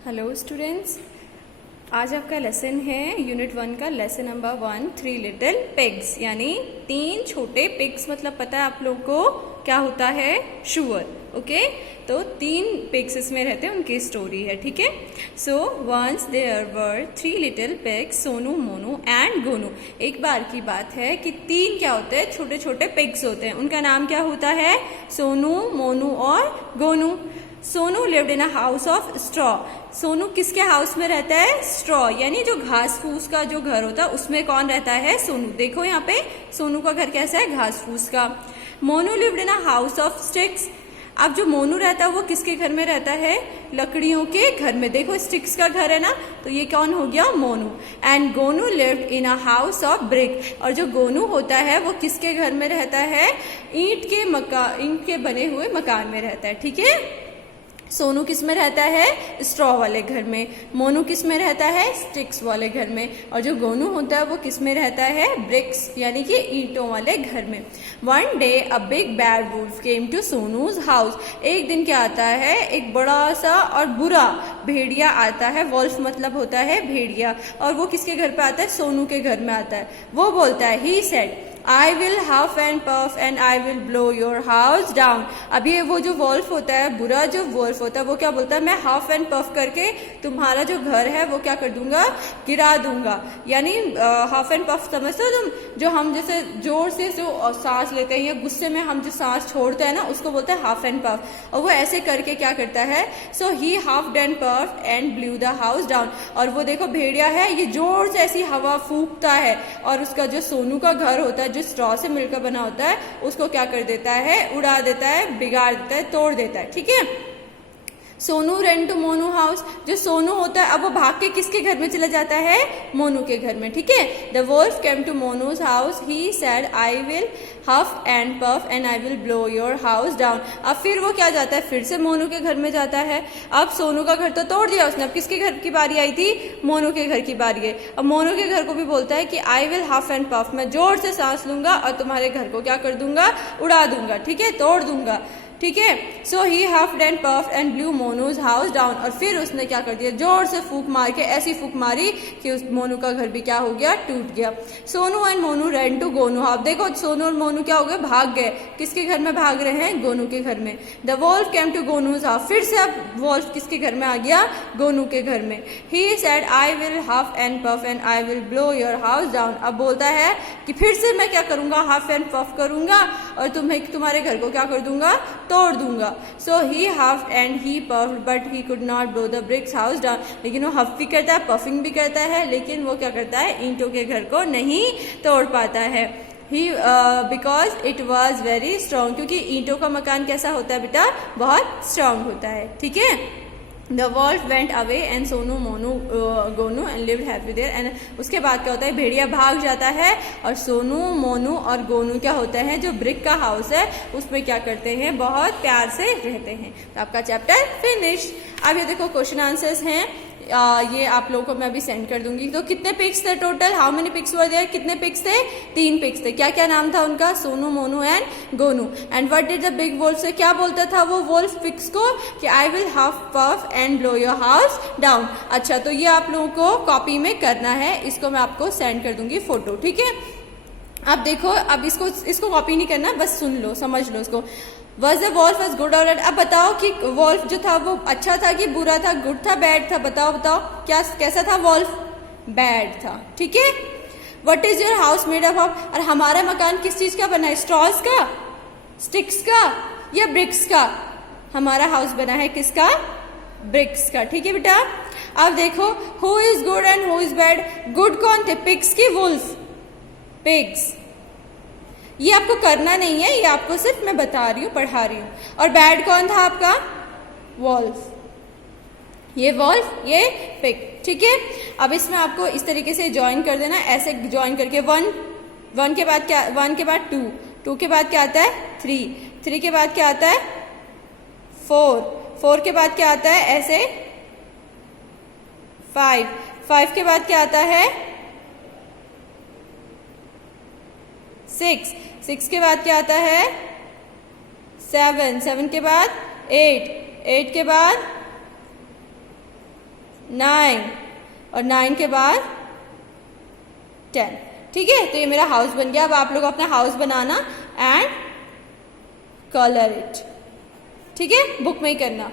Hello students, आज आपका lesson है यूनिट 1 का लेसन नंबर 1 3 लिटिल पिग्स, यानी 3 छोटे पिग्स। मतलब पता है आप लोगों को क्या होता है? शुअर। ओके, तो 3 पिग्स इसमें रहते हैं, उनकी स्टोरी है। ठीक है। So once there were 3 little pigs, Sonu, Monu and Gonu. एक बार की बात है कि 3 क्या होते हैं? छोटे छोटे पिग्स होते हैं। उनका नाम क्या होता है? सोनू, मोनू और Gonu. Sonu lived in a house of straw. Sonu किसके हाउस में रहता है? स्ट्रॉ, यानी जो घास फूस का जो घर होता है उसमें कौन रहता है? सोनू। देखो यहाँ पे सोनू का घर कैसा है? घास फूस का। Monu lived in a house of sticks. अब जो मोनू रहता है वो किसके घर में रहता है? लकड़ियों के घर में। देखो स्टिक्स का घर है ना, तो ये कौन हो गया? Monu. And Gonu lived in a house of brick. और जो गोनू होता है वो किसके घर में रहता है? ईंट के बने हुए मकान में रहता है। ठीक है। सोनू किस में रहता है? स्ट्रॉ वाले घर में। मोनू किस में रहता है? स्टिक्स वाले घर में। और जो गोनू होता है वो किस में रहता है? ब्रिक्स, यानी कि ईंटों वाले घर में। One day a big bad wolf came to Sonu's house. एक दिन क्या आता है? एक बड़ा सा और बुरा भेड़िया आता है। वुल्फ मतलब होता है भेड़िया। और वो किसके घर पे आता है? सोनू के घर में आता है। वो बोलता है, he said, I will huff and puff and I will blow your house down। अब ये वो जो वॉल्फ होता है, बुरा जो वॉल्फ होता है, वो क्या बोलता है? मैं हफ एंड पफ करके तुम्हारा जो घर है वो क्या कर दूंगा? गिरा दूंगा। यानी हफ एंड पफ समझते हो तुम? जो हम जैसे जोर से जो सांस लेते हैं या गुस्से में हम जो सांस छोड़ते हैं ना, उसको बोलते हैं हफ एंड पफ। और वो ऐसे करके क्या करता है? So he huffed and puff and blew the house down. और वो देखो भेड़िया है, ये जोर से ऐसी हवा फूंकता है और उसका जो सोनू का घर होता है, जो स्ट्रॉ से मिलकर बना होता है, उसको क्या कर देता है? उड़ा देता है, बिगाड़ देता है, तोड़ देता है। ठीक है। Sonu ran to Monu house. जो सोनू होता है अब वो भाग के किसके घर में चला जाता है? मोनू के घर में। ठीक है। The wolf came to Monu's house. He said, I will huff and puff and I will blow your house down. अब फिर वो क्या जाता है? फिर से मोनू के घर में जाता है। अब सोनू का घर तो तोड़ दिया उसने, अब किसके घर की बारी आई थी? मोनू के घर की बारी है। अब मोनू के घर को भी बोलता है कि I will huff and puff, मैं जोर से सांस लूंगा और तुम्हारे घर को क्या कर दूंगा? उड़ा दूंगा। ठीक है, तोड़ दूंगा। ठीक है। So he huffed and puffed and blew Monu's house down. और फिर उसने क्या कर दिया? जोर से फूंक मार के ऐसी फूंक मारी कि उस मोनू का घर भी क्या हो गया? टूट गया। Sonu and Monu ran to Gonu house. देखो सोनू और मोनू क्या हो गए? भाग गए। किसके घर में भाग रहे हैं? गोनू के घर में। The wolf came to Gonu's house. फिर से अब वोल्फ किसके घर में आ गया? गोनू के घर में। He said, I will huff and puff and I will blow your house down. अब बोलता है कि फिर से मैं क्या करूंगा? हफ एंड पफ करूंगा और तुम्हारे घर को क्या कर दूंगा? तोड़ दूंगा। So he huffed and he puffed but he could not blow the bricks house down. लेकिन वो हफ भी करता है, पफिंग भी करता है, लेकिन वो क्या करता है? ईंटों के घर को नहीं तोड़ पाता है। Because it was very strong. क्योंकि ईंटों का मकान कैसा होता है बेटा? बहुत स्ट्रांग होता है। ठीक है। The wolf went away and Sonu, Monu, Gonu and lived happy there। and उसके बाद क्या होता है? भेड़िया भाग जाता है और सोनू, मोनू और गोनू क्या होता है? जो ब्रिक का हाउस है उसमें क्या करते हैं? बहुत प्यार से रहते हैं। तो आपका चैप्टर फिनिश। अब ये देखो क्वेश्चन आंसर्स हैं, ये आप लोगों को मैं अभी सेंड कर दूंगी। तो कितने पिक्स थे total? How many pigs were there? कितने पिक्स थे? 3 पिक्स थे। क्या क्या नाम था उनका? Sonu, Monu and Gonu. And what did the big wolf say? क्या बोलता था वो वोल्फ पिक्स को? कि I will huff puff and blow your house down. अच्छा, तो ये आप लोगों को कॉपी में करना है, इसको मैं आपको सेंड कर दूंगी फोटो। ठीक है। अब देखो, अब इसको कॉपी नहीं करना, बस सुन लो, समझ लो इसको। Was the wolf was good और बैड? अब बताओ कि वॉल्फ जो था वो अच्छा था कि बुरा था? गुड था, बैड था? बताओ क्या कैसा था वॉल्फ? बैड था। ठीक है। What is your house made up of? और हमारा मकान किस चीज का बना है? स्ट्रॉज का, स्टिक्स का या ब्रिक्स का? हमारा हाउस बना है किसका? ब्रिक्स का। ठीक है बेटा। अब देखो, who is good and who is bad? Good कौन थे? पिग्स की वुल्फ? पिग्स। ये आपको करना नहीं है, ये आपको सिर्फ मैं बता रही हूँ, पढ़ा रही हूँ। और बैड कौन था आपका? वॉल्फ। ये वॉल्फ, ये पिग। ठीक है। अब इसमें आपको इस तरीके से ज्वाइन कर देना, ऐसे ज्वाइन करके 1 के बाद क्या? 1 के बाद 2 के बाद क्या आता है? 3 के बाद क्या आता है? 4 के बाद क्या आता है? ऐसे 5 के बाद क्या आता है? 6 के बाद क्या आता है? 7 के बाद 8 के बाद 9 और 9 के बाद 10। ठीक है, तो ये मेरा हाउस बन गया। अब आप लोग अपना house banana and colour it. ठीक है, बुक में ही करना।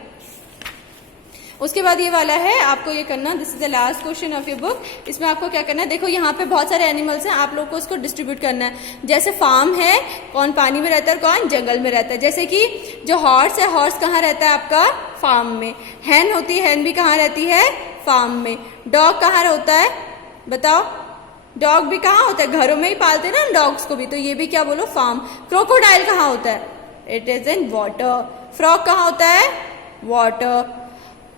उसके बाद ये वाला है, आपको ये करना, this is the last question of your book. इसमें आपको क्या करना है, देखो यहाँ पे बहुत सारे एनिमल्स हैं, आप लोग को उसको डिस्ट्रीब्यूट करना है। जैसे फार्म है, कौन पानी में रहता है और कौन जंगल में रहता है। जैसे कि जो हॉर्स है, हॉर्स कहाँ रहता है आपका, फार्म में। हैन होती है, हैन भी कहाँ रहती है, फार्म में। डॉग कहाँ होता है, बताओ, डॉग भी कहाँ होता है, घरों में ही पालते हैं ना डॉग्स को भी, तो ये भी क्या बोलो, फार्म। क्रोकोडाइल कहाँ होता है, it is in water. Frog कहाँ होता है, वाटर।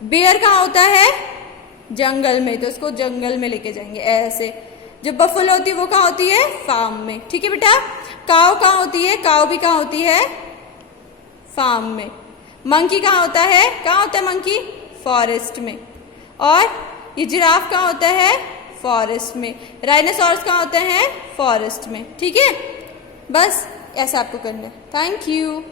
बेयर कहाँ होता है, जंगल में, तो इसको जंगल में लेके जाएंगे ऐसे। जो बफलो होती है वो कहाँ होती है, फार्म में। ठीक है बेटा। काव कहाँ होती है, काव भी कहाँ होती है, फार्म में। मंकी कहाँ होता है, कहाँ होता है मंकी, फॉरेस्ट में। और ये जिराफ कहाँ होता है, फॉरेस्ट में। राइनोसॉरस कहाँ होते हैं, फॉरेस्ट में। ठीक है, बस ऐसा आपको करना है। Thank you.